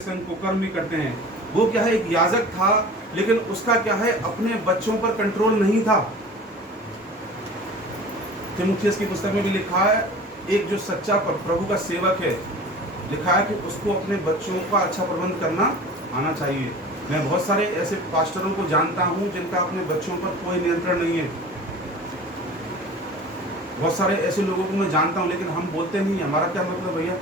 कुकर्म भी करते हैं। वो क्या है, एक याजक था, लेकिन उसका क्या है, अपने बच्चों पर कंट्रोल नहीं था। तीमुथियुस की पुस्तक में भी लिखा है, एक जो सच्चा प्रभु का सेवक है, लिखा है कि उसको अपने बच्चों का अच्छा प्रबंध करना आना चाहिए। मैं बहुत सारे ऐसे पास्टरों को जानता हूं जिनका अपने बच्चों पर कोई नियंत्रण नहीं है। बहुत सारे ऐसे लोगों को मैं जानता हूं, लेकिन हम बोलते नहीं। हमारा क्या मतलब भैया,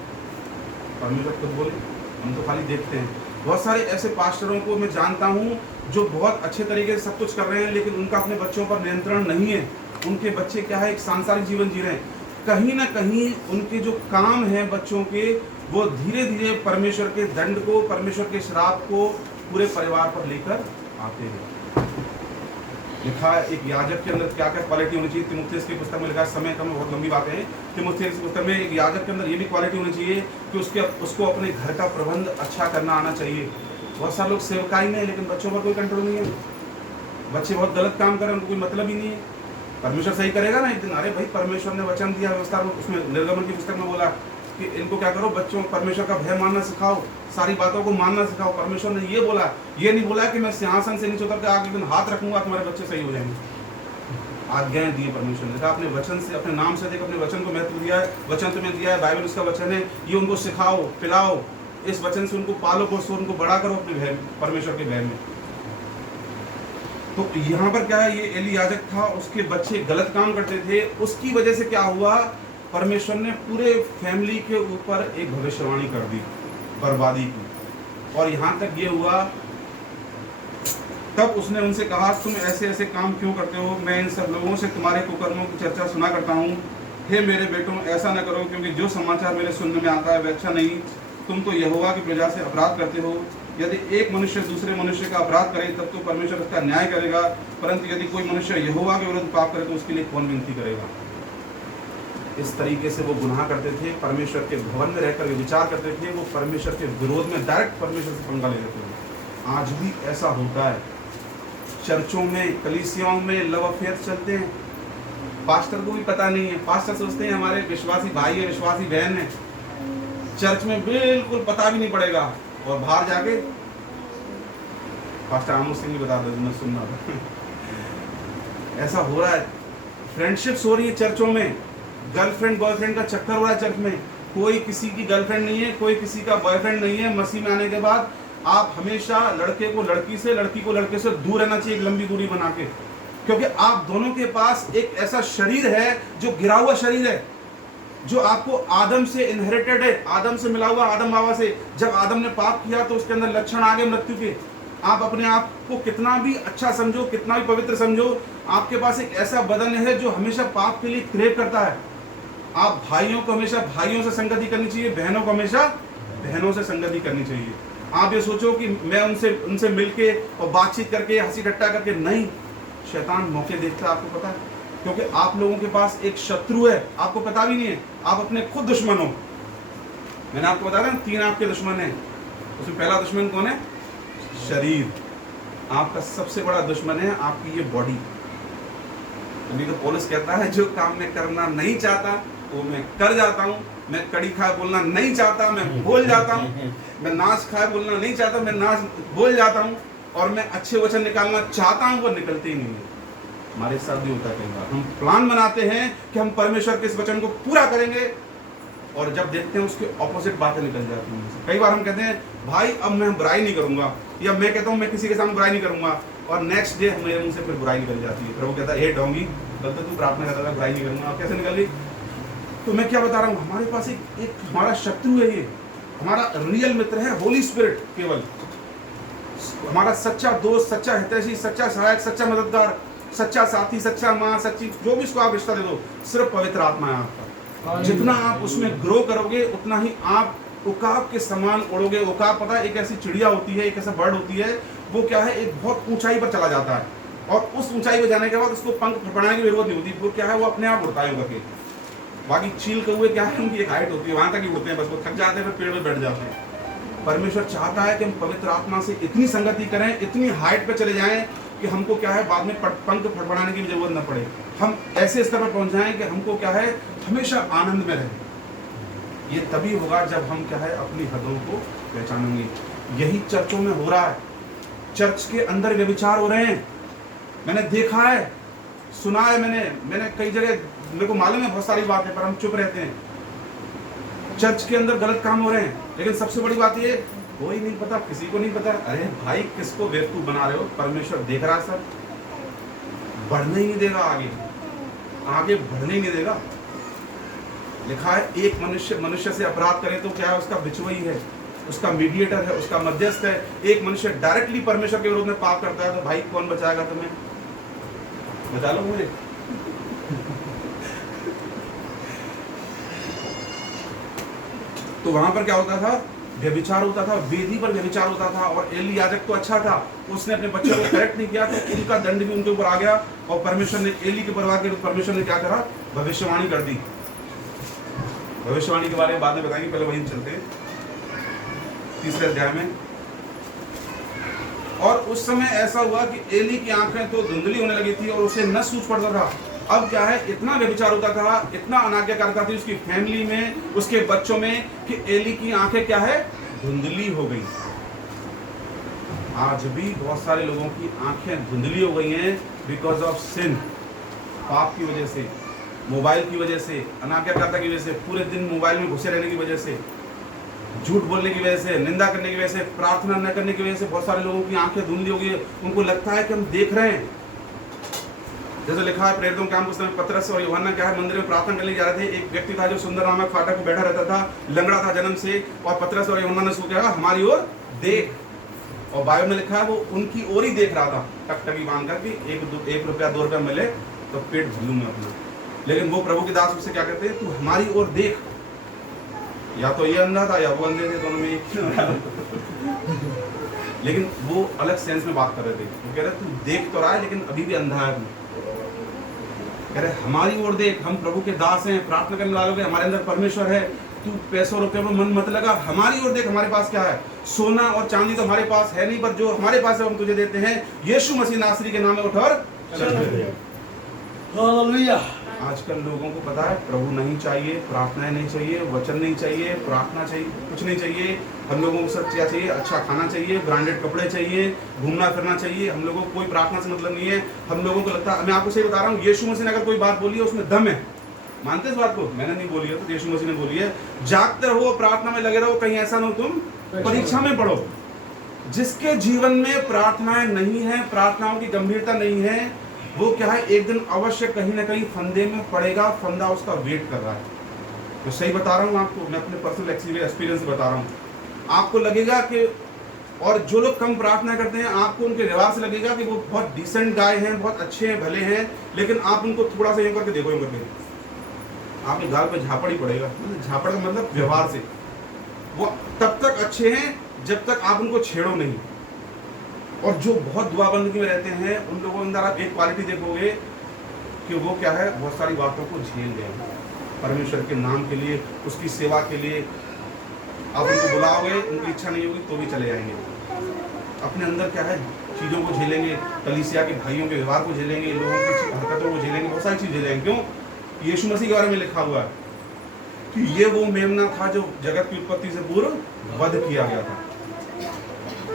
परमेश्वर खुद बोले, हम तो खाली देखते हैं। बहुत सारे ऐसे पास्टरों को मैं जानता हूं जो बहुत अच्छे तरीके से सब कुछ कर रहे हैं, लेकिन उनका अपने बच्चों पर नियंत्रण नहीं है। उनके बच्चे क्या है, एक सांसारिक जीवन जी रहे हैं। कहीं ना कहीं उनके जो काम है बच्चों के, वो धीरे धीरे परमेश्वर के दंड को, परमेश्वर के श्राप को पूरे परिवार पर लेकर आते हैं। लिखा है एक याजक के अंदर क्या क्या क्वालिटी होनी चाहिए। तीमुथियुस की पुस्तक में लिखा है, समय कम, बहुत लंबी बातें हैं। तीमुथियुस की पुस्तक में एक याजक के अंदर ये भी क्वालिटी होनी चाहिए कि उसको अपने घर का प्रबंध अच्छा करना आना चाहिए। बहुत सारे लोग सेवकाई में है, लेकिन बच्चों पर कोई कंट्रोल नहीं है। बच्चे बहुत गलत काम कर रहे हैं, उनको कोई मतलब ही नहीं है। परमेश्वर सही करेगा ना एक दिन। अरे भाई, परमेश्वर ने वचन दिया, व्यवस्था उसमें निर्गमन की पुस्तक में बोला कि इनको क्या करो, बच्चों परमेश्वर का भय मानना सिखाओ, सारी बातों को मानना सिखाओ। परमेश्वर ने ये बोला, ये नहीं बोला कि मैं सिंहासन से नीचे उतर के आगे दिन हाथ रखूंगा तुम्हारे बच्चे सही हो जाएंगे। आज्ञाएं दी परमेश्वर ने, कहा अपने वचन से, अपने नाम से देख, अपने वचन को महत्व दिया है। वचन तुम्हें दिया है, बाइबल उसका वचन है, ये उनको सिखाओ, पिलाओ, इस वचन से उनको पालो पोसो, उनको बड़ा करो अपने भय, परमेश्वर के भय में। तो यहाँ पर क्या है, ये एली याजक था, उसके बच्चे गलत काम करते थे। उसकी वजह से क्या हुआ, परमेश्वर ने पूरे फैमिली के ऊपर एक भविष्यवाणी कर दी, बर्बादी की। और यहाँ तक ये हुआ, तब उसने उनसे कहा, तुम ऐसे ऐसे काम क्यों करते हो? मैं इन सब लोगों से तुम्हारे कुकर्मों की चर्चा सुना करता हूँ। हे मेरे बेटों, ऐसा न करो, क्योंकि जो समाचार मेरे सुनने में आता है वह अच्छा नहीं। तुम तो यहोवा की प्रजा से अपराध करते हो। यदि एक मनुष्य दूसरे मनुष्य का अपराध करे तब तो परमेश्वर उसका न्याय करेगा, परंतु यदि कोई मनुष्य यहोवा के विरुद्ध पाप करे तो उसके लिए कौन विनती करेगा? इस तरीके से वो गुनाह करते थे, परमेश्वर के भवन में रहकर विचार करते थे, वो परमेश्वर के विरोध में डायरेक्ट परमेश्वर से पंगा ले लेते थे। आज भी ऐसा होता है, चर्चों में, कलीसियाओं में लव अफेयर चलते हैं। पास्टर को भी पता नहीं है, पास्टर सोचते हैं हमारे विश्वासी भाई है, विश्वासी बहन है, चर्च में बिल्कुल पता भी नहीं पड़ेगा, और बाहर जाके पास्टर आमोद सिंह भी बता दो, मैं सुन रहा था। ऐसा हो रहा है, फ्रेंडशिप्स हो रही है चर्चों में, गर्लफ्रेंड बॉयफ्रेंड का चक्कर हो रहा है चर्च में। कोई किसी की गर्लफ्रेंड नहीं है, कोई किसी का बॉयफ्रेंड नहीं है। मसीह में आने के बाद आप हमेशा लड़के को लड़की से, लड़की को लड़के से दूर रहना चाहिए, एक लंबी दूरी बना के, क्योंकि आप दोनों के पास एक ऐसा शरीर है जो गिरा हुआ शरीर है, जो आपको आदम से इनहेरिटेड है, आदम से मिला हुआ, आदम बाबा से। जब आदम ने पाप किया तो उसके अंदर लक्षण आ गए मृत्यु के। आप अपने आप को कितना भी अच्छा समझो, कितना भी पवित्र समझो, आपके पास एक ऐसा बदन है जो हमेशा पाप के लिए क्रेव करता है। आप भाइयों को हमेशा भाइयों से संगति करनी चाहिए, बहनों को हमेशा बहनों से संगति करनी चाहिए। आप ये सोचो कि मैं उनसे मिलके और बातचीत करके, हंसी ठट्टा करके, नहीं। शैतान मौके देखता है, आपको पता है, क्योंकि आप लोगों के पास एक शत्रु है, आपको पता भी नहीं है, आप अपने खुद दुश्मन हो। मैंने आपको बताया ना, 3 आपके दुश्मन हैं। उसमें पहला दुश्मन कौन है? शरीर। आपका सबसे बड़ा दुश्मन है आपकी ये बॉडी। अभी तो पौलुस कहता है, जो काम मैं करना नहीं चाहता वो मैं कर जाता हूँ। मैं कड़ी खाए बोलना नहीं चाहता, मैं बोल जाता हूँ। मैं नाच खाए बोलना नहीं चाहता, मैं नाच बोल जाता हूँ। और मैं अच्छे वचन निकालना चाहता हूँ, वो निकलते ही नहीं है। हमारे साथ भी होता है कई बार, हम प्लान बनाते हैं कि हम परमेश्वर के इस वचन को पूरा करेंगे, और जब देखते हैं उसके ऑपोजिट बातें निकल जाती हैं। कई बार हम कहते हैं, भाई अब मैं बुराई नहीं करूंगा, या मैं कहता हूँ मैं किसी के सामने बुराई नहीं करूंगा, और नेक्स्ट डे मेरे मुंह से फिर बुराई निकल जाती है। प्रभु कहता है, हे ढोंगी, कल तो तू प्रार्थना करता था बुराई नहीं करूंगा, और कैसे निकल गई? तो मैं क्या बता रहा हूँ, हमारे पास एक हमारा शत्रु है, ये हमारा रियल मित्र है, होली स्पिरिट। केवल हमारा सच्चा दोस्त, सच्चा हितैषी, सच्चा सहायक, सच्चा मददगार, सच्चा साथी, सच्चा माँ, सच्ची, जो भी इसको आप रिश्ता दे दो, सिर्फ पवित्र आत्मा है आपका। जितना आप उसमें ग्रो करोगे, उतना ही आप उकाब के समान उड़ोगे। उकाब, पता है, एक ऐसी चिड़िया होती है, एक ऐसा बर्ड होती है, वो क्या है, एक बहुत ऊंचाई पर चला जाता है, और उस ऊंचाई पर जाने के बाद उसको पंख फड़फड़ाने की जरूरत नहीं होती। वो क्या है, वो अपने आप उड़ता है करके। बाकी चील कौवे क्या है, उनकी एक हाइट होती है, वहां तक ही उड़ते हैं, बस वो थक जाते हैं, फिर पेड़ पर बैठ जाते हैं। परमेश्वर चाहता है कि हम पवित्र आत्मा से इतनी संगति करें, इतनी हाइट पे चले जाएं कि हमको क्या है, बाद में पंख फड़फड़ाने की भी जरूरत न पड़े। हम ऐसे स्तर पर पहुंच जाएं कि हमको क्या है, हमेशा आनंद में रहें। ये तभी होगा जब हम क्या है अपनी हदों को पहचानेंगे। यही चर्चों में हो रहा है, चर्च के अंदर व्यभिचार हो रहे हैं। मैंने देखा है, सुना है, मैंने कई जगह, मेरे को मालूम है बहुत सारी बातें, पर हम चुप रहते हैं। चर्च के अंदर गलत काम हो रहे हैं, लेकिन सबसे बड़ी बात ये, कोई नहीं पता, किसी को नहीं पता। अरे भाई, किसको बेवकूफ बना रहे हो? परमेश्वर देख रहा है सब, बढ़ने ही नहीं देगा, आगे बढ़ने ही नहीं देगा। लिखा है एक मनुष्य से अपराध करे तो क्या है, उसका बिचवई है, उसका मीडिएटर है, उसका मध्यस्थ है। एक मनुष्य डायरेक्टली परमेश्वर के विरोध में पाप करता है तो भाई कौन बचाएगा तुम्हें? बचा लो मुझे। तो वहां पर क्या होता था? व्यभिचार होता था, वेदी पर व्यभिचार होता था। और एली याजक तो अच्छा था, उसने अपने बच्चे को करेक्ट नहीं किया तो उनका दंड भी उनके ऊपर आ गया। और परमेश्वर ने एली के परिवार के परमेश्वर ने क्या करा? भविष्यवाणी कर दी। भविष्यवाणी के बारे में बाद में बताएंगे, पहले वहीं चलते हैं 3 अध्याय में। और उस समय ऐसा हुआ कि एली की आंखें तो धुंधली होने लगी थी और उसे न सूझ पड़ता था। अब क्या है, इतना व्यभिचार होता था, इतना अनाज्ञाकारिता थी उसकी फैमिली में, उसके बच्चों में, कि एली की आंखें क्या है? धुंधली हो गई। आज भी बहुत सारे लोगों की आंखें धुंधली हो गई हैं बिकॉज ऑफ सिन, पाप की वजह से, मोबाइल की वजह से, अनाज्ञाकारिता की वजह से, पूरे दिन मोबाइल में घुसे रहने की वजह से, झूठ बोलने की वजह से, निंदा करने की वजह से, प्रार्थना न करने की वजह से बहुत सारे लोगों की आंखें धुंधली हो गई है। उनको लगता है कि हम देख रहे हैं। जैसे लिखा है प्रेरितों के काम पुस्तक में, पतरस और यूहन्ना क्या है मंदिर में प्रार्थना करने जा रहे थे। एक व्यक्ति था जो सुंदर नामक फाटक पर बैठा रहता था, लंगड़ा था जन्म से, और पतरस और यूहन्ना ने उसको कहा हमारी ओर देख। और बाइबल में लिखा है वो उनकी ओर ही देख रहा था, टकटकी बांध कर कि 1 रुपया 2 रुपया मिले तो पेट भर लूंगा अपना। लेकिन वो प्रभु के दास उससे क्या कहते हैं? तू हमारी ओर देख। या तो ये अंधा था या वो अंधे थे, दोनों में एक। लेकिन वो अलग सेंस में बात कर रहे थे। वो कह रहे तू देख तो रहा है लेकिन अभी भी अंधा है। कह रहे हमारी ओर देख, हम प्रभु के दास हैं, प्रार्थना करने वालों के, हमारे अंदर परमेश्वर है। तू पैसों रुपये में मन मत लगा, हमारी ओर देख, हमारे पास क्या है? सोना और चांदी तो हमारे पास है नहीं, पर जो हमारे पास है हम तुझे देते हैं। यीशु मसीह नासरी के नाम में उठ और चल। हालेलुया। आजकल लोगों को पता है प्रभु नहीं चाहिए, प्रार्थनाएं नहीं चाहिए, वचन नहीं चाहिए, प्रार्थना चाहिए, कुछ नहीं चाहिए। हम लोगों को सब क्या चाहिए? अच्छा खाना चाहिए, ब्रांडेड कपड़े चाहिए, घूमना फिरना चाहिए। हम लोगों को कोई प्रार्थना से मतलब नहीं है। हम लोगों को लगता है, मैं आपको सही बता रहा हूँ, यीशु मसीह ने अगर कोई बात बोली है उसमें दम है। मानते इस बात को? मैंने नहीं बोली है, तो यीशु मसीह ने बोली है। जागते रहो, प्रार्थना में लगे रहो, कहीं ऐसा ना हो तुम परीक्षा में पढ़ो। जिसके जीवन में प्रार्थनाएं नहीं है, प्रार्थनाओं की गंभीरता नहीं है, वो क्या है? एक दिन अवश्य कहीं ना कहीं फंदे में पड़ेगा। फंदा उसका वेट कर रहा है। तो सही बता रहा हूँ आपको, मैं अपने पर्सनल एक्सपीरियंस से बता रहा हूँ। आपको लगेगा कि, और जो लोग कम प्रार्थना करते हैं, आपको उनके व्यवहार से लगेगा कि वो बहुत डिसेंट गाय हैं, बहुत अच्छे हैं, भले हैं। लेकिन आप उनको थोड़ा सा यूं करके देखो, यूं करके आपके गाल पे झापड़ ही पड़ेगा। झापड़ का मतलब व्यवहार से। वो तब तक अच्छे हैं जब तक आप उनको छेड़ो नहीं। और जो बहुत दुआबंदी में रहते हैं, उन लोगों के अंदर आप एक क्वालिटी देखोगे कि वो क्या है? बहुत सारी बातों को झेल गए परमेश्वर के नाम के लिए, उसकी सेवा के लिए। आप उनको बुलाओगे, उनकी इच्छा नहीं होगी तो भी चले जाएंगे। अपने अंदर क्या है? चीज़ों को झेलेंगे, कलीसिया के भाइयों के व्यवहार को झेलेंगे, लोगों की हरकतों को झेलेंगे, बहुत सारी चीज़ झेलेंगे। क्यों? यीशु मसीह के बारे में लिखा हुआ है कि ये वो मेमना था जो जगत की उत्पत्ति से पूर्व वध किया गया था।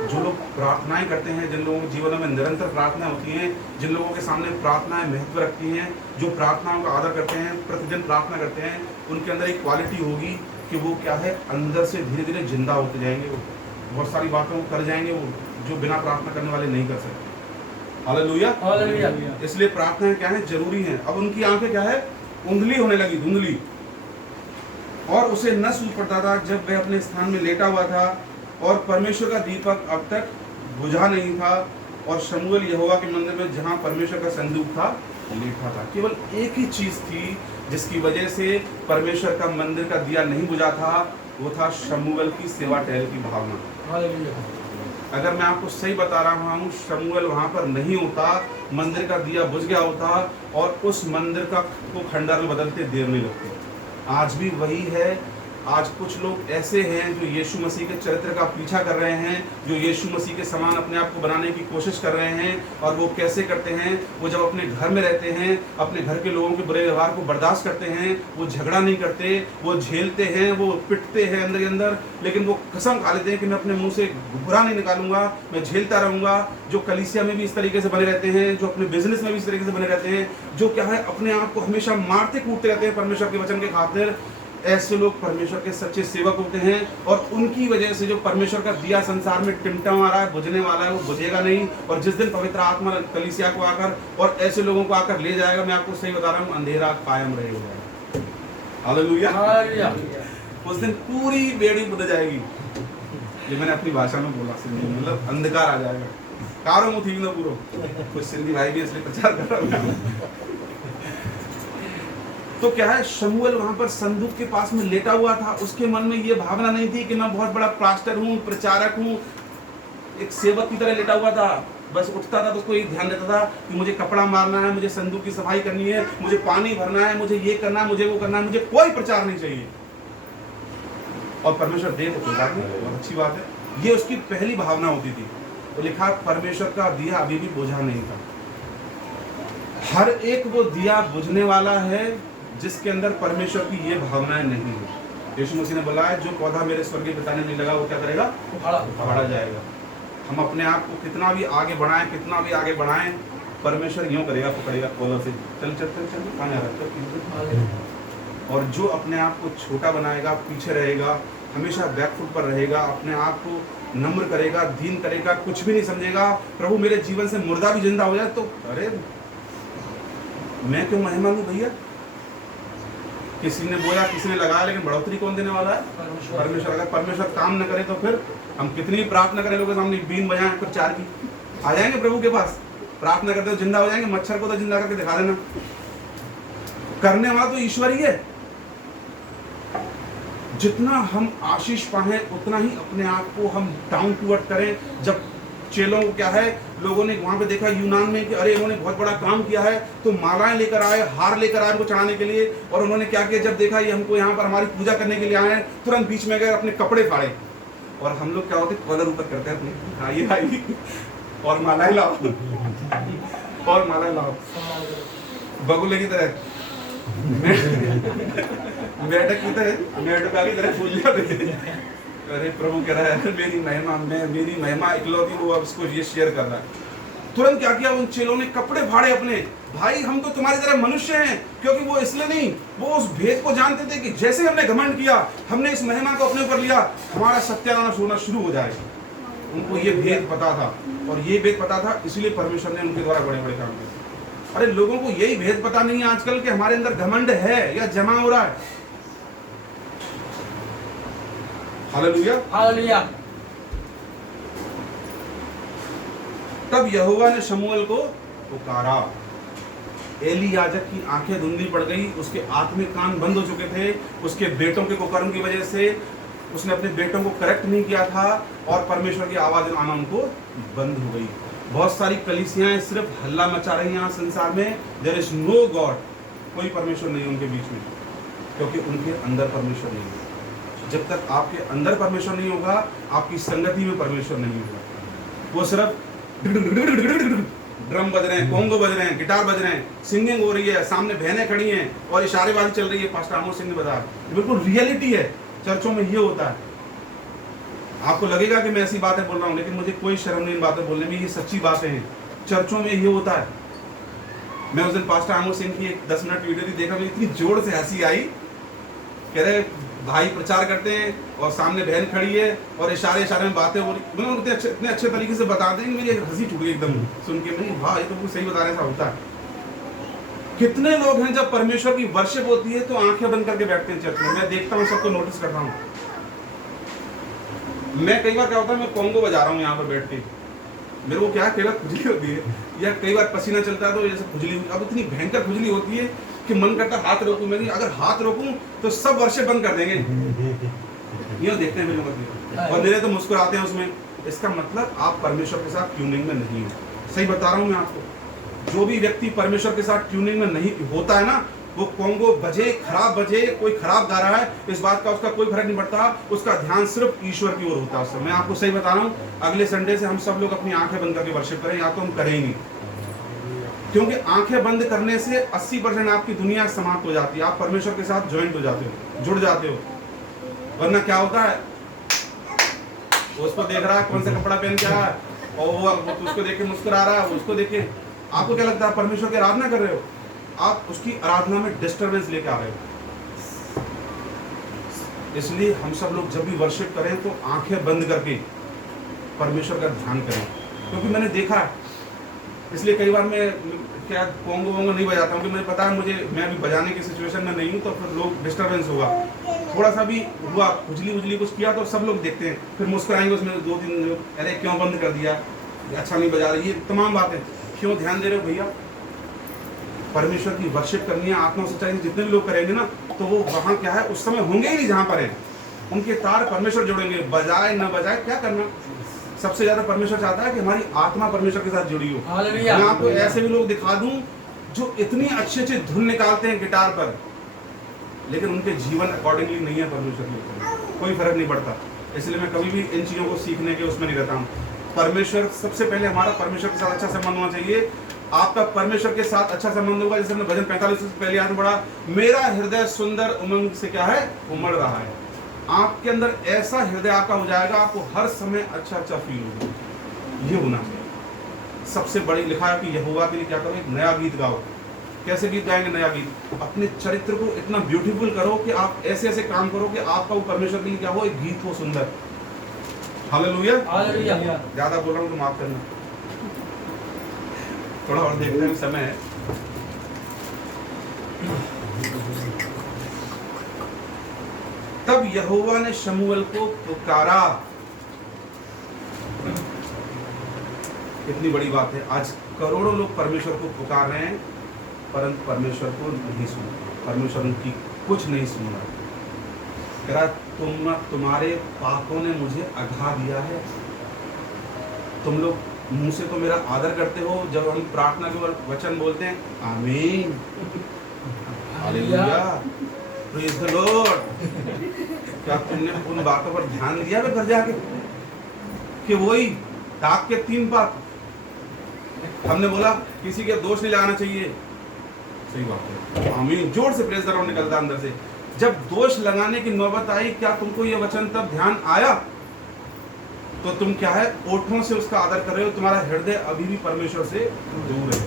जो लोग प्रार्थनाएं करते हैं, जिन लोगों के जीवन में निरंतर प्रार्थना होती हैं, जिन लोगों के सामने प्रार्थनाएं महत्व रखती हैं, जो प्रार्थनाओं का आदर करते हैं, प्रतिदिन प्रार्थना करते हैं, उनके अंदर एक क्वालिटी होगी कि वो क्या है? अंदर से धीरे धीरे जिंदा होते जाएंगे। वो बहुत सारी बातों को कर जाएंगे वो जो बिना प्रार्थना करने वाले नहीं कर सकते। Hallelujah, hallelujah. इसलिए प्रार्थनाएं क्या है? जरूरी हैं। अब उनकी आंखें क्या है? उंगली होने लगी, धुंधली, और उसे न सूझ पड़ता था जब वह अपने स्थान में लेटा हुआ था और परमेश्वर का दीपक अब तक बुझा नहीं था। और शमूएल यहोवा के मंदिर में जहाँ परमेश्वर का संदूक था लेटा था। केवल एक ही चीज थी जिसकी वजह से परमेश्वर का मंदिर का दिया नहीं बुझा था, वो था शमूएल की सेवा टहल की भावना। अगर मैं आपको सही बता रहा हूँ, शमूएल वहाँ पर नहीं होता, मंदिर का दिया बुझ गया होता और उस मंदिर का को खंडहर में बदलते देर नहीं लगती। आज भी वही है आज कुछ लोग ऐसे हैं जो यीशु मसीह के चरित्र का पीछा कर रहे हैं, जो यीशु मसीह के समान अपने आप को बनाने की कोशिश कर रहे हैं। और वो कैसे करते हैं? वो जब अपने घर में रहते हैं, अपने घर के लोगों के बुरे व्यवहार को बर्दाश्त करते हैं, वो झगड़ा नहीं करते, वो झेलते हैं, वो पिटते हैं अंदर ही अंदर, लेकिन वो कसम खा लेते हैं कि मैं अपने मुंह से बुरा नहीं निकालूंगा, मैं झेलता रहूंगा। जो कलीसिया में भी इस तरीके से बने रहते हैं, जो अपने बिजनेस में भी इस तरीके से बने रहते हैं, जो क्या है अपने आप को हमेशा मारते कूटते रहते हैं परमेश्वर के वचन के खातिर, ऐसे लोग परमेश्वर के सच्चे सेवक होते हैं। और उनकी वजह से जो परमेश्वर का दिया संसार में टिमटमा रहा है, बुझने वाला है, वो बुझेगा नहीं। और जिस दिन पवित्र आत्मा कलीसिया को आकर और ऐसे लोगों को आकर ले जाएगा, मैं आपको सही बता रहा हूँ, अंधेरा कायम रहेगा। हालेलुया। उस दिन पूरी बेड़ी बुझ जाएगी। ये मैंने अपनी भाषा में बोला, सिंधी में, मतलब अंधकार आ जाएगा। कारो मुथी ना पूरो, कुछ सिंधी भाई भी इसलिए प्रचार कर रहा हूँ। तो क्या है, शमूएल वहां पर संदूक के पास में लेटा हुआ था। उसके मन में ये भावना नहीं थी कि मैं बहुत बड़ा पास्टर हूँ, प्रचारक हूँ, एक सेवक की तरह लेटा हुआ था। बस उठता था तो उसको ये ध्यान देता था कि मुझे कपड़ा मारना है, मुझे संदूक की सफाई करनी है, मुझे पानी भरना है, मुझे ये करना है, मुझे वो करना है, मुझे कोई प्रचार नहीं चाहिए। और परमेश्वर दे तो कोई बात नहीं, बहुत अच्छी बात है। ये उसकी पहली भावना होती थी। तो लिखा, परमेश्वर का दिया अभी भी बुझा नहीं था। हर एक वो दिया बुझने वाला है जिसके अंदर परमेश्वर की ये भावनाएं नहीं है। यीशु मसीह ने बोला है, जो पौधा मेरे स्वर्गीय पिता ने नहीं लगा वो क्या करेगा? उखाड़ा जाएगा। हम अपने आप को कितना भी आगे बढ़ाएं, कितना भी आगे बढ़ाएं, परमेश्वर यूं करेगा, पकड़ेगा कॉलर से, चल चल चल चल, कहाँ जा रहा है? और जो अपने आप को छोटा बनाएगा, पीछे रहेगा, हमेशा बैकफुट पर रहेगा, अपने आप को नम्र करेगा, दीन करेगा, कुछ भी नहीं समझेगा, प्रभु मेरे जीवन से मुर्दा भी जिंदा हो जाए तो अरे मैं क्यों महिमा लूं भैया? किसी ने बोया, किसी ने लगाया, लेकिन बढ़ोतरी कौन देने वाला है? परमेश्वर। अगर परमेश्वर काम न करे तो फिर हम कितनी प्रार्थना करें, लोगों के सामने बीन बजाएं प्रचार की, आ जाएंगे प्रभु के पास, प्रार्थना करते हो जिंदा हो जाएंगे। मच्छर को तो जिंदा करके दिखा देना, करने वाला तो ईश्वर ही है। जितना हम आशीष पाएं उतना ही अपने आप को हम डाउन टू अर्थ करें। जब चेलों को क्या है, लोगों ने वहां पे देखा यूनान में कि अरे इन्होंने बहुत बड़ा काम किया है, तो मालाएं लेकर आए, हार लेकर आए उनको चढ़ाने के लिए। और उन्होंने क्या किया, जब देखा ये हमको यहाँ पर हमारी पूजा करने के लिए आए हैं, तुरंत बीच में गए, अपने कपड़े फाड़े। और हम लोग क्या होते, कॉलर ऊपर करते हैं अपने, आइए आइए और मालाएं लाओ और मालाएं लाओ, बगुले की तरह, मेढक की तरह, मेढका की तरह फूल लिया। अरे प्रभु कह रहा है मेरी महिमा इकलौती, वो अब इसको ये शेयर कर रहा है। तुरंत क्या किया, उन चेलों ने कपड़े फाड़े अपने। भाई हम तो तुम्हारी तरह मनुष्य हैं, क्योंकि वो इसलिए नहीं, वो उस भेद को जानते थे कि जैसे हमने घमंड किया, हमने इस महिमा को अपने ऊपर लिया, हमारा सत्यानाश होना शुरू हो जाएगा। उनको ये भेद पता था, और ये भेद पता था इसलिए परमेश्वर ने उनके द्वारा बड़े बड़े काम किए। अरे लोगों को यही भेद पता नहीं है आजकल कि हमारे अंदर घमंड है या जमा हो रहा है। Hallelujah, hallelujah. तब यहोवा ने शमूएल को पुकारा। एली याजक की आंखें धुंधली पड़ गई, उसके आत्मिक कान बंद हो चुके थे, उसके बेटों के कुकर्म की वजह से उसने अपने बेटों को करेक्ट नहीं किया था, और परमेश्वर की आवाज आना उनको बंद हो गई। बहुत सारी कलीसियाएं सिर्फ हल्ला मचा रही हैं यहाँ संसार में, देयर इज नो गॉड, कोई परमेश्वर नहीं उनके बीच में, क्योंकि उनके अंदर परमेश्वर नहीं है। जब तक आपके अंदर परमेश्वर नहीं होगा, आपकी संगति में परमेश्वर नहीं होगा। वो सिर्फ ड्रम बज रहे हैं, कोंगो बज रहे हैं, गिटार बज रहे हैं, सिंगिंग हो रही है, सामने बहनें खड़ी हैं और इशारेबाजी चल रही है, पास्टर आमोद सिंह ने बताया, बिल्कुल रियलिटी है। चर्चों में ये होता है। आपको लगेगा कि मैं ऐसी बातें बोल रहा हूँ, लेकिन मुझे कोई शर्म नहीं इन बातें बोलने में, ये सच्ची बातें हैं। चर्चों में ये होता है। मैं उस दिन पास्टर आमोद सिंह की एक 10 मिनट वीडियो देखा, मुझे इतनी जोर से हंसी आई। कह रहे भाई प्रचार करते हैं और सामने बहन खड़ी है और इशारे में बातें हो रही, मतलब इतने अच्छे तरीके से बताते हैं कि मेरी हंसी छूट गई एकदम सुन के। नहीं वाह, ये तो बिल्कुल सही बता रहे हैं, ऐसा होता है। कितने लोग हैं जब परमेश्वर की वर्शिप होती है तो आंखें बंद करके बैठते हैं चर्च में। मैं देखता हूँ, सबको नोटिस करता हूँ। मैं कई बार क्या होता है, मैं कोंगो बजा रहा हूँ यहाँ पर बैठ के, मेरे को क्या कई बार खुजली होती है, या कई बार पसीना चलता है तो जैसे खुजली, अब इतनी भयंकर खुजली होती है कि मन करता है हाथ रोकूं। मैं अगर हाथ रोकूं तो सब वर्षे बंद कर देंगे। ये देखते हैं मेरे मतलब, और मेरे तो मुस्कुराते हैं उसमें। इसका मतलब आप परमेश्वर के साथ ट्यूनिंग में नहीं हो। सही बता रहा हूँ मैं आपको, जो भी व्यक्ति परमेश्वर के साथ ट्यूनिंग में नहीं होता है ना, वो कॉन्गो बजे, खराब बजे, कोई खराब गा रहा है, इस बात का उसका कोई फर्क नहीं पड़ता, उसका ध्यान सिर्फ ईश्वर की ओर होता है। मैं आपको सही बता रहा हूँ, अगले संडे से हम सब लोग अपनी आंखें बंद करके वर्शिप करें, या तो हम करेंगे, क्योंकि आंखें बंद करने से 80% आपकी दुनिया समाप्त हो जाती है, आप परमेश्वर के साथ ज्वाइंट हो जाते हो, जुड़ जाते हो। वरना क्या होता है, उसको देख रहा है कौन सा कपड़ा पहन के आया है, और वो उसको देख के मुस्कुरा रहा है, उसको देख के आपको क्या लगता है परमेश्वर की आराधना कर रहे हो, आप उसकी आराधना में डिस्टरबेंस लेके आ रहे हो। इसलिए हम सब लोग जब भी वर्शिप करें तो आंखें बंद करके परमेश्वर का ध्यान करें, क्योंकि मैंने देखा है, इसलिए कई बार मैं क्या कोंगो वोंगो नहीं बजाता हूँ, कि मुझे पता है मैं अभी बजाने की सिचुएशन में नहीं हूँ, तो फिर लोग डिस्टरबेंस होगा, थोड़ा सा भी हुआ, खुजली उजली कुछ किया तो सब लोग देखते हैं, फिर मुस्कुराएंगे, उसमें 2-3 लोग, अरे क्यों बंद कर दिया, अच्छा नहीं बजा रही, ये तमाम बातें क्यों ध्यान दे रहे हो भैया। परमेश्वर की वर्शिप करनी है आत्मा सच्चाई से, जितने भी लोग करेंगे ना, तो वो वहाँ क्या है उस समय होंगे ही नहीं जहाँ पर है, उनके तार परमेश्वर जोड़ेंगे, बजाए न बजाए क्या करना। सबसे ज्यादा परमेश्वर चाहता है कि हमारी आत्मा परमेश्वर के साथ जुड़ी हो। मैं आपको ऐसे भी लोग दिखा दूं जो इतनी अच्छी अच्छी धुन निकालते हैं गिटार पर, लेकिन उनके जीवन अकॉर्डिंगली नहीं है परमेश्वर के, कोई फर्क नहीं पड़ता। इसलिए मैं कभी भी इन चीजों को सीखने के उसमें नहीं रहता हूँ। परमेश्वर सबसे पहले, हमारा परमेश्वर के साथ अच्छा संबंध होना चाहिए। आपका परमेश्वर के साथ अच्छा संबंध होगा, जैसे हमने भजन 45 से पहले याद पड़ा, मेरा हृदय सुंदर उमंग से क्या है, उमड़ रहा है। आपके अंदर ऐसा हृदय आपका हो जाएगा, आपको हर समय अच्छा अच्छा फील होगा, ये होना चाहिए। सबसे बड़ी लिखा है कि यहोवा के लिए क्या करो, एक नया गीत गाओ। कैसे गीत गाएंगे नया गीत, अपने चरित्र को इतना ब्यूटीफुल करो कि आप ऐसे ऐसे काम करो कि आपका वो परमेश्वर के लिए क्या हो, एक गीत हो सुंदर। हालेलुया, ज्यादा बोल रहा हूँ तो माफ करना, थोड़ा और देखते हैं, समय है। तब यहोवा ने शमूएल को पुकारा। कितनी बड़ी बात है, आज करोड़ों लोग परमेश्वर को पुकार रहे हैं, परंतु परमेश्वर को नहीं सुन, परमेश्वर उनकी कुछ नहीं सुन रहा। कह रहा तुम्हारे पापों ने मुझे अघा दिया है। तुम लोग मुंह से तो मेरा आदर करते हो, जब हम प्रार्थना के वचन बोलते हैं आमीन, हालेलुया, प्रेज द लॉर्ड, क्या तुमने उन बातों पर ध्यान दिया घर जाके, कि वही दाग के 3 पाप। हमने बोला किसी के दोष नहीं लगाना चाहिए, सही बात है, आमीन, जोर से प्रेज द लॉर्ड निकलता अंदर से। जब दोष लगाने की नौबत आई, क्या तुमको ये वचन तब ध्यान आया? तो तुम क्या है, ओठों से उसका आदर कर रहे हो, तुम्हारा हृदय अभी भी परमेश्वर से दूर है।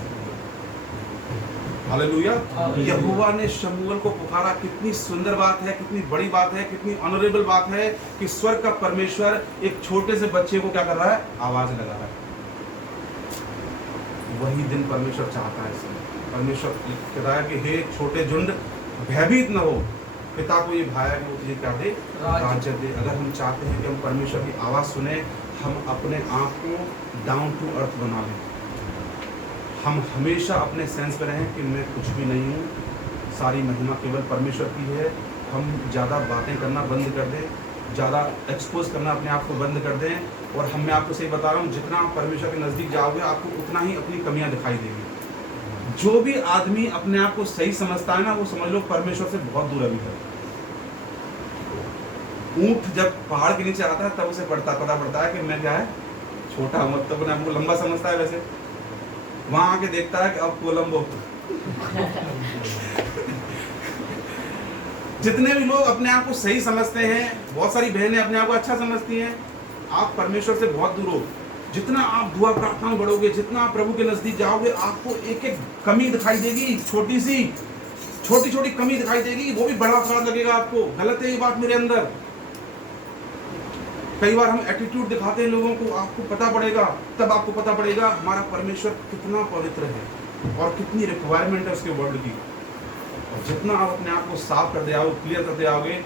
हालेलुया। यहोवा ने शमूएल को पुकारा। कितनी सुंदर बात है, कितनी बड़ी बात है, कितनी ऑनरेबल बात है कि स्वर्ग का परमेश्वर एक छोटे से बच्चे को क्या कर रहा है, आवाज लगा रहा है। वही दिन परमेश्वर चाहता है। इसमें परमेश्वर कहता है कि हे छोटे झुंड, भयभीत न हो, पिता को ये भाया कि वो तुझे क्या दे, राज्य दे। अगर हम चाहते हैं कि हम परमेश्वर की आवाज़ सुने, हम अपने आप को डाउन टू अर्थ बना लें। हम हमेशा अपने सेंस पे रहें कि मैं कुछ भी नहीं हूँ, सारी महिमा केवल परमेश्वर की है। हम ज़्यादा बातें करना बंद कर दें, ज़्यादा एक्सपोज करना अपने आप को बंद कर दें। और मैं आपको सही बता रहा हूँ, जितना आप परमेश्वर के नज़दीक जाओगे, आपको उतना ही अपनी कमियाँ दिखाई देंगी। जो भी आदमी अपने आप को सही समझता है ना, वो समझ लो परमेश्वर से बहुत दूर अभी है। ऊंट जब पहाड़ के नीचे आता है तब उसे पता पड़ता है कि मैं क्या है, छोटा हूँ, तब अपने आपको लंबा समझता है। वैसे वहां आके देखता है कि अब कोलंबो। जितने भी लोग अपने आप को सही समझते हैं, बहुत सारी बहनें अपने आप को अच्छा समझती हैं, आप परमेश्वर से बहुत दूर हो। जितना आप दुआ प्रार्थना में बढ़ोगे, जितना आप प्रभु के नजदीक जाओगे, आपको एक एक कमी दिखाई देगी, छोटी छोटी कमी दिखाई देगी, वो भी बड़ा अपराध लगेगा आपको। गलत है ये बात मेरे अंदर। कई बार हम एटीट्यूड दिखाते हैं लोगों को, आपको पता पड़ेगा, तब आपको पता पड़ेगा हमारा परमेश्वर कितना पवित्र है और कितनी रिक्वायरमेंट है उसके वर्ड की। और जितना आप अपने आप को साफ करते आओगे, क्लियर करते आओगे,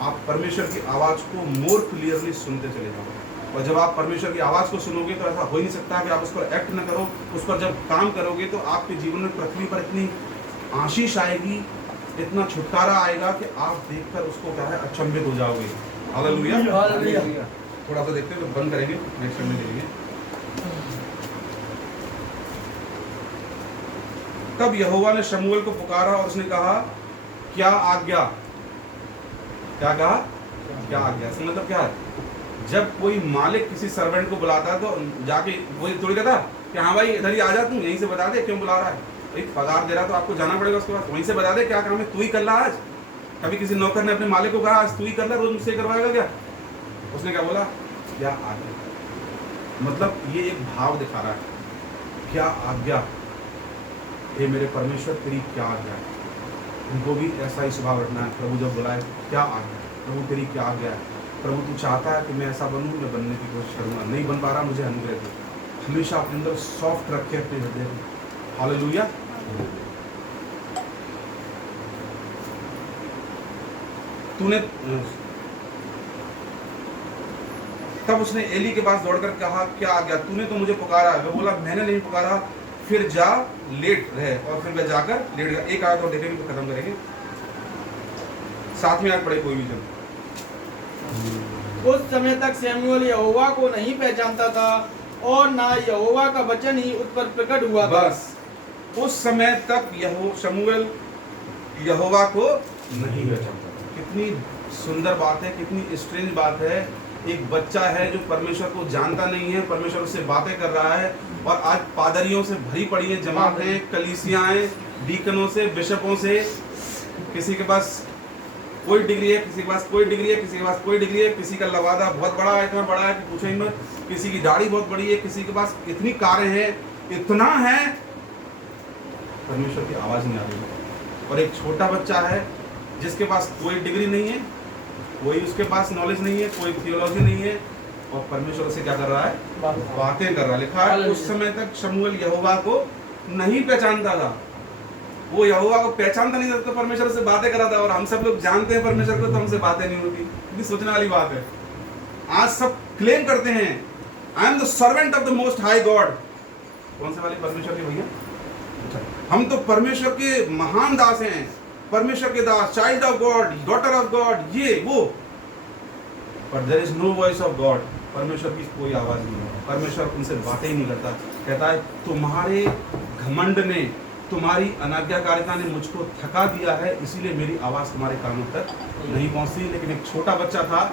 आप परमेश्वर की आवाज़ को मोर क्लियरली सुनते चले जाओगे। और जब आप परमेश्वर की आवाज़ को सुनोगे तो ऐसा हो ही नहीं सकता कि आप उस पर एक्ट न करो। उस पर जब काम करोगे तो आपके जीवन में पृथ्वी पर इतनी आशीष आएगी, इतना छुटकारा आएगा कि आप देखकर उसको क्या है, अचंभित हो जाओगे। हालेलुया। थोड़ा सा देखते हैं, तो बंद करेंगे, नेक्स्ट में देखेंगे। तब यहोवा ने शमूएल को पुकारा और उसने कहा, क्या आज्ञा? क्या कहा? क्या आज्ञा? इसका मतलब क्या है? जब कोई मालिक किसी सर्वेंट को बुलाता है तो जाके वो थोड़ी कहता कि हाँ भाई इधर ही आ जा, तू यहीं से बता दे क्यों बुला रहा है, एक पगार दे रहा तो आपको जाना पड़ेगा उसके पास, वहीं से बता दे क्या काम है, तू ही कर रहा आज। कभी किसी नौकर ने अपने मालिक को कहा आज तू ही कर रहा, रोज मुझसे करवाएगा क्या? उसने क्या बोला? क्या आज्ञा? मतलब ये एक भाव दिखा रहा है, क्या आज्ञा? हे मेरे परमेश्वर तेरी क्या आज्ञा है? उनको भी ऐसा ही स्वभाव रखना है। प्रभु जब बुलाए, क्या आज्ञा? प्रभु तेरी क्या आज्ञा है? प्रभु तू चाहता है कि मैं ऐसा बनूं, मैं बनने की कोशिश करूंगा, नहीं बन पा रहा, मुझे अनुग्रह दे। हमेशा अपने अंदर सॉफ्ट रखे अपने हृदय को। हालेलुया। तूने तब उसने एली के पास दौड़कर कहा, क्या आ गया? तूने तो मुझे पुकारा। वह बोला, मैंने नहीं पुकारा, फिर जा लेट रहे। और फिर वह जाकर लेट गया। एक आयत और देखेंगे तो खत्म करेंगे। 7वीं आयत पढ़े कोई भी जन। उस समय तक शमूएल यहोवा को नहीं पहचानता था और ना यहोवा का वचन ही उस पर प्रकट हुआ था। बस उस समय तक शमूएल यहोवा को नहीं पहचानता था। कितनी सुंदर बात है, कितनी स्ट्रेंज बात है। एक बच्चा है जो परमेश्वर को जानता नहीं है, परमेश्वर उससे बातें कर रहा है, और आज पादरियों से भरी पड़ी है जमातें, कलीसियाएं, डीकनों से, बिशपों से। किसी के पास कोई डिग्री है, किसी के पास कोई डिग्री है, किसी के पास कोई डिग्री है, किसी का लवादा बहुत बड़ा है, इतना बड़ा है कि पूछो ही मत, किसी की दाढ़ी बहुत बड़ी है, किसी के पास इतनी कारें हैं, इतना है, परमेश्वर की आवाज नहीं आ रही। और एक छोटा बच्चा है जिसके पास कोई डिग्री नहीं है, कोई उसके पास नॉलेज नहीं है, कोई थियोलॉजी नहीं है, और परमेश्वर से क्या कर रहा है? बातें कर रहा है। लिखा है उस समय तक शमूएल यहोवा को नहीं पहचानता था। वो यहोवा को पहचानता नहीं था तो परमेश्वर से बातें कर रहा था। और हम सब लोग जानते हैं परमेश्वर को, तो हमसे बातें नहीं होती। कितनी सोचने वाली बात है। आज सब क्लेम करते हैं, I am the servant of the most high God. कौन से वाले? परमेश्वर के भैया। हम तो परमेश्वर के महान दास हैं, परमेश्वर के दास, child of God, daughter of God, ये वो। पर there is no voice of God. परमेश्वर की कोई आवाज नहीं है। परमेश्वर उनसे बातें ही नहीं करता। कहता है तुम्हारे घमंड ने, तुम्हारी अनाज्ञाकारिता ने मुझको थका दिया है, इसीलिए मेरी आवाज तुम्हारे कानों तक नहीं पहुंचती। लेकिन एक छोटा बच्चा था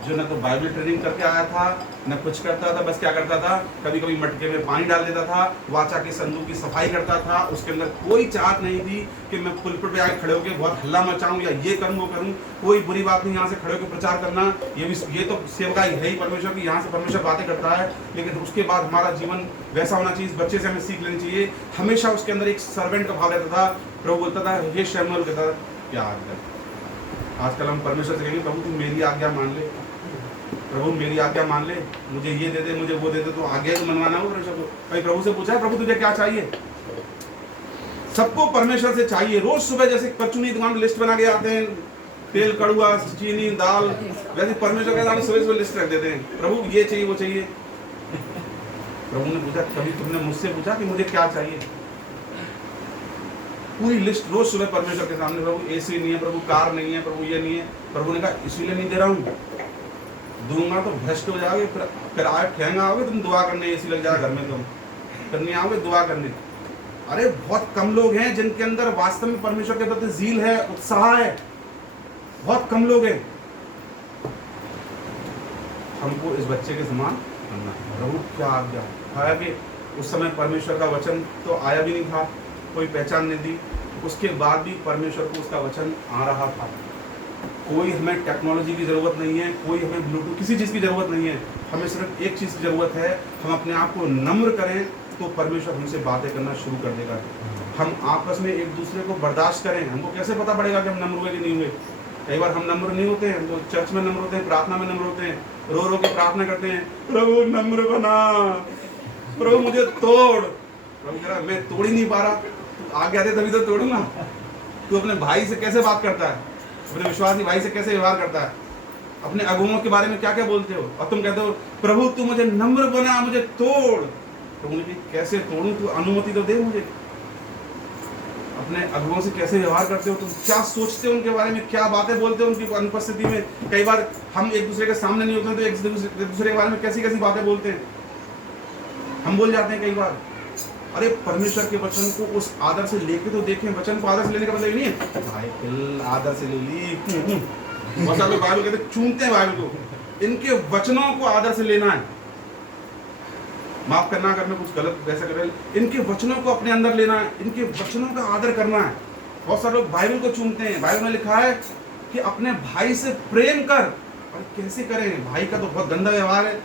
जो न तो बाइबल ट्रेनिंग करके आया था, न कुछ करता था, बस क्या करता था, कभी कभी मटके में पानी डाल देता था, वाचा के संदूक की सफाई करता था। उसके अंदर कोई चाहत नहीं थी कि मैं पुलपिट पे आके खड़े होकर बहुत हल्ला मचाऊं या ये करूं वो करूं। कोई बुरी बात नहीं यहाँ से खड़े होकर प्रचार करना, ये तो सेवकाई है ही परमेश्वर की, यहाँ से परमेश्वर बातें करता है। लेकिन उसके बाद हमारा जीवन वैसा होना चाहिए, बच्चे से हमें सीख लेनी चाहिए। हमेशा उसके अंदर एक सर्वेंट का भाव रहता था। प्रभु बोलता था, हे शमूएल, कहता था क्या आज्ञा। आजकल हम परमेश्वर से कहेंगे, प्रभु तू मेरी आज्ञा मान ले, प्रभु मेरी आज्ञा मान ले, मुझे ये दे दे, मुझे वो दे दे। तो आज्ञा तो मनवाना हो परमेश्वर को। भाई प्रभु से पूछा है, प्रभु तुझे क्या चाहिए? सबको परमेश्वर से चाहिए। रोज सुबह जैसे परचूनी दुकान लिस्ट बना के आते हैं, तेल, कड़ुआ, चीनी, दाल, वैसे परमेश्वर के सामने सुबह सुबह लिस्ट रख देते हैं, प्रभु ये चाहिए वो चाहिए। प्रभु ने पूछा, कभी तुमने मुझसे पूछा कि मुझे क्या चाहिए? पूरी लिस्ट रोज सुबह परमेश्वर के सामने, प्रभु एसी नहीं है, प्रभु कार नहीं है, प्रभु ये नहीं है। प्रभु ने कहा इसीलिए नहीं दे रहा हूँ, दूंगा तो भ्रष्ट हो जाओगे, फिर आए ठहंगा आओगे तुम दुआ करने, एसी लग जाएगा घर में, तुम फिर नहीं आओगे दुआ करने। अरे बहुत कम लोग हैं जिनके अंदर वास्तव में परमेश्वर के प्रति ज़ील है, उत्साह है। बहुत कम लोग हैं। हमको इस बच्चे के समान बनना है। प्रभु क्या आज्ञा। हालांकि उस समय परमेश्वर का वचन तो आया भी नहीं था, कोई पहचान नहीं थी। उसके बाद भी परमेश्वर को उसका वचन आ रहा था। कोई हमें टेक्नोलॉजी की ज़रूरत नहीं है, कोई हमें ब्लूटूथ किसी चीज़ की ज़रूरत नहीं है। हमें सिर्फ एक चीज़ की ज़रूरत है, हम अपने आप को नम्र करें तो परमेश्वर हमसे बातें करना शुरू कर देगा। हम आपस में एक दूसरे को बर्दाश्त करें। हमको कैसे पता पड़ेगा कि हम नम्र हुए कि नहीं हुए? कई बार हम नम्र नहीं होते हैं, तो चर्च में नम्र होते हैं, प्रार्थना में नम्र होते हैं, रो रो के प्रार्थना करते हैं, प्रभु नम्र बना, प्रभु मुझे तोड़। प्रभु कह रहा मैं तोड़ ही नहीं पा रहा, तू आगे आते तभी तो तोड़ूंगा। तू अपने भाई से कैसे बात करता है, अपने विश्वासी भाई से कैसे व्यवहार करता है, अपने अगुओं के बारे में क्या क्या बोलते हो, और तुम कहते हो प्रभु तू मुझे नम्र बना, मुझे तोड़। प्रभु ने कहा कैसे तोड़ूं, तू अनुमति तो दे मुझे। अपने अगुओं से कैसे व्यवहार करते हो, तुम क्या सोचते हो उनके बारे में, क्या बातें बोलते हो उनकी अनुपस्थिति में। कई बार हम एक दूसरे के सामने नहीं होते तो एक दूसरे के बारे में कैसी कैसी बातें बोलते हैं, हम बोल जाते हैं कई बार। अरे परमेश्वर के वचन को उस आदर से लेके तो देखें। वचन को आदर से लेने का मतलब ये नहीं है बाइबल आदर से ले ली। बहुत सारे लोग बाइबल कहते चूमते हैं बाइबल को। इनके वचनों को आदर से लेना है। माफ करना अगर मैं कुछ गलत वैसा कर रहा हूं। इनके वचनों को अपने अंदर लेना है, इनके वचनों का आदर करना है। बहुत सारे लोग बाइबल को चूमते हैं। बाइबल में लिखा है कि अपने भाई से प्रेम कर। और कैसे करें? भाई का तो बहुत गंदा व्यवहार है,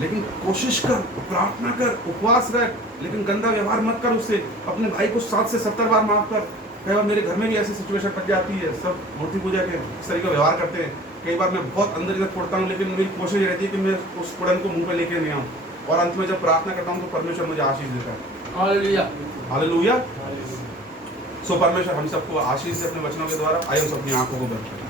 लेकिन कोशिश कर, प्रार्थना कर, उपवास रख, लेकिन गंदा व्यवहार मत कर उससे। अपने भाई को 7 से 70 बार माफ कर। कई बार मेरे घर में भी ऐसी सिचुएशन बन जाती है, सब मूर्ति पूजा के इस तरीके का व्यवहार करते हैं। कई बार मैं बहुत अंदर इधर फोड़ता हूँ, लेकिन मेरी कोशिश रहती है कि मैं उस कुड़न को मुंह पे लेके नहीं आऊँ। और अंत में जब प्रार्थना करता हूँ तो परमेश्वर मुझे आशीष देता है। हालेलुया। हालेलुया। सो परमेश्वर हम सबको आशीष दे अपने वचनों के द्वारा। आइए हम सब अपनी आंखों को बंद करें।